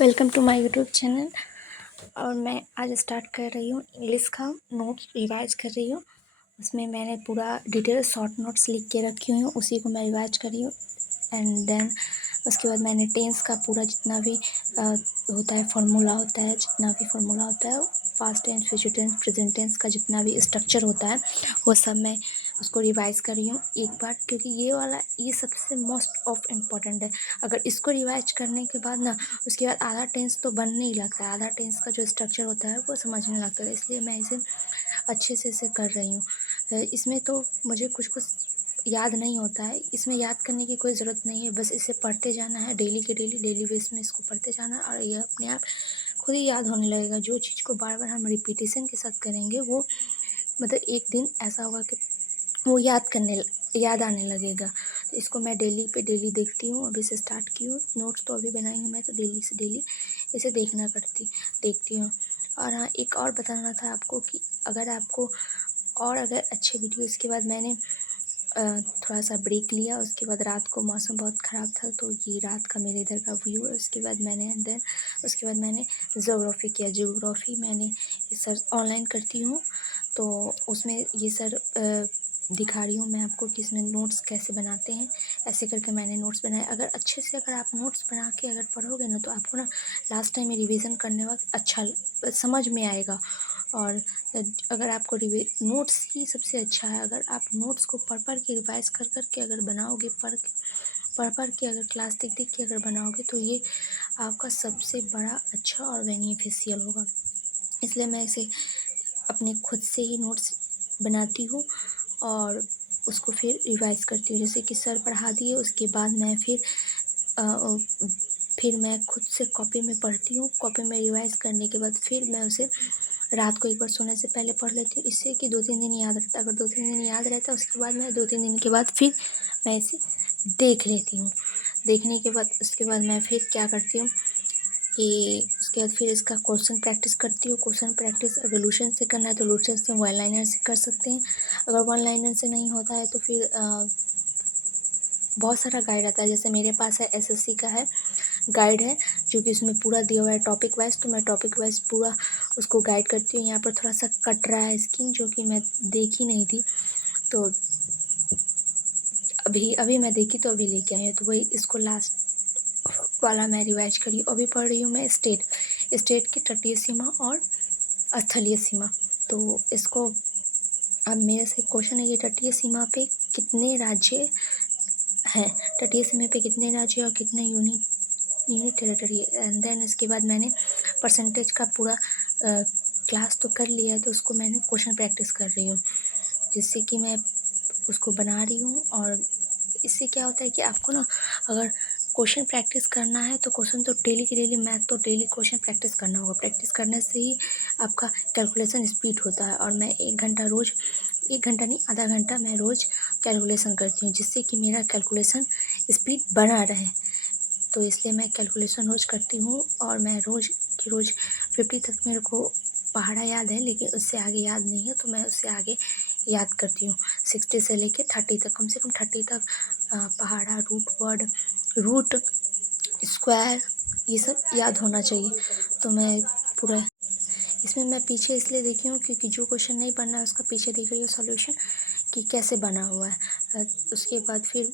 Welcome to my YouTube channel. और मैं आज स्टार्ट कर रही हूँ इंग्लिश का नोट्स रिवाइज कर रही हूँ। उसमें मैंने पूरा डिटेल शॉर्ट नोट्स लिख के रखी हुई हूँ, उसी को मैं रिवाइज कर रही हूँ। एंड देन उसके बाद मैंने टेंस का पूरा जितना भी होता है फार्मूला होता है, जितना भी फार्मूला होता है, past tense, future tense, present tense का जितना भी स्ट्रक्चर होता है वो सब मैं उसको रिवाइज़ कर रही हूँ एक बार, क्योंकि ये सबसे मोस्ट ऑफ इम्पॉर्टेंट है। अगर इसको रिवाइज करने के बाद ना उसके बाद आधा टेंस तो बनने ही लगता है, आधा टेंस का जो स्ट्रक्चर होता है वो समझने लगता है। इसलिए मैं इसे अच्छे से इसे कर रही हूँ। इसमें तो मुझे कुछ कुछ याद नहीं होता है, इसमें याद करने की कोई ज़रूरत नहीं है, बस इसे पढ़ते जाना है डेली के डेली बेस में इसको पढ़ते जाना है और यह अपने आप खुद ही याद होने लगेगा। जो चीज़ को बार बार हम रिपीटेशन के साथ करेंगे वो मतलब एक दिन ऐसा होगा कि वो याद आने लगेगा। तो इसको मैं डेली पे डेली देखती हूँ, अभी से स्टार्ट की हूँ। नोट्स तो अभी बनाई हूँ मैं, तो डेली से डेली इसे देखती हूँ। और हाँ, एक और बताना था आपको कि अगर अच्छे वीडियोज़ के बाद मैंने थोड़ा सा ब्रेक लिया, उसके बाद रात को मौसम बहुत ख़राब था, तो ये रात का मेरे इधर का व्यू है। उसके बाद मैंने ज्योग्राफ़ी किया। ज्योग्राफ़ी मैंने ये सर ऑनलाइन करती हूँ, तो उसमें ये सर दिखा रही हूँ मैं आपको कि इसमें नोट्स कैसे बनाते हैं। ऐसे करके मैंने नोट्स बनाए। अगर आप नोट्स बना के अगर पढ़ोगे ना, तो आपको ना लास्ट टाइम में रिवीजन करने वक्त अच्छा समझ में आएगा। और अगर आपको नोट्स ही सबसे अच्छा है। अगर आप नोट्स को पढ़ के रिवाइज कर के अगर बनाओगे, पढ़ के अगर क्लास देख के अगर बनाओगे, तो ये आपका सबसे बड़ा अच्छा और बेनिफिशियल होगा। इसलिए मैं इसे अपने खुद से ही नोट्स बनाती हूँ और उसको फिर रिवाइज़ करती हूँ। जैसे कि सर पढ़ा दिए, उसके बाद मैं फिर मैं खुद से कॉपी में पढ़ती हूँ। कॉपी में रिवाइज़ करने के बाद फिर मैं उसे रात को एक बार सोने से पहले पढ़ लेती हूँ, इससे कि 2-3 दिन याद रहता है। अगर 2-3 दिन याद रहता है, उसके बाद मैं 2-3 दिन के बाद फिर मैं इसे देख लेती हूँ। देखने के बाद उसके बाद मैं फिर क्या करती हूँ कि उसके बाद फिर इसका क्वेश्चन प्रैक्टिस करती हूँ। क्वेश्चन प्रैक्टिस अगर लूसेंट से करना है तो लूसेंट से, वन लाइनर से कर सकते हैं। अगर वन लाइनर से नहीं होता है तो फिर बहुत सारा गाइड आता है। जैसे मेरे पास है एसएससी का है गाइड है, जो कि उसमें पूरा दिया हुआ है टॉपिक वाइज, तो मैं टॉपिक वाइज पूरा उसको गाइड करती हूँ। यहाँ पर थोड़ा सा कट रहा है स्क्रीन, जो कि मैं देखी नहीं थी, तो अभी मैं देखी तो अभी लेके आई हूँ। तो वही इसको लास्ट वाला मैं रिवाइज करी। अभी पढ़ रही हूँ मैं स्टेट की तटीय सीमा और स्थलीय सीमा। तो इसको अब मेरे से क्वेश्चन है, ये तटीय सीमा पे कितने राज्य हैं, तटीय सीमा पे कितने राज्य और कितने यूनिट टेरिटरी है। एंड देन इसके बाद मैंने परसेंटेज का पूरा क्लास तो कर लिया है, तो उसको मैंने क्वेश्चन प्रैक्टिस कर रही हूँ, जिससे कि मैं उसको बना रही हूँ। और इससे क्या होता है कि आपको ना अगर क्वेश्चन प्रैक्टिस करना है तो क्वेश्चन तो डेली की डेली, मैथ तो डेली क्वेश्चन प्रैक्टिस करना होगा। प्रैक्टिस करने से ही आपका कैलकुलेशन स्पीड होता है। और मैं 1 घंटा नहीं, आधा घंटा मैं रोज़ कैलकुलेशन करती हूँ, जिससे कि मेरा कैलकुलेशन स्पीड बना रहे। तो इसलिए मैं कैलकुलेशन रोज़ करती हूँ। और मैं रोज़ 50 तक मेरे को पहाड़ा याद है, लेकिन उससे आगे याद नहीं है, तो मैं उससे आगे याद करती हूँ। 60 से लेके 30 तक, कम से कम 30 तक पहाड़ा, रूट वर्ड, रूट, स्क्वायर, ये सब याद होना चाहिए। तो मैं पूरा इसमें मैं पीछे इसलिए देखी हूँ क्योंकि जो क्वेश्चन नहीं पढ़ना है उसका पीछे देख रही हूँ सॉल्यूशन कि कैसे बना हुआ है। उसके बाद फिर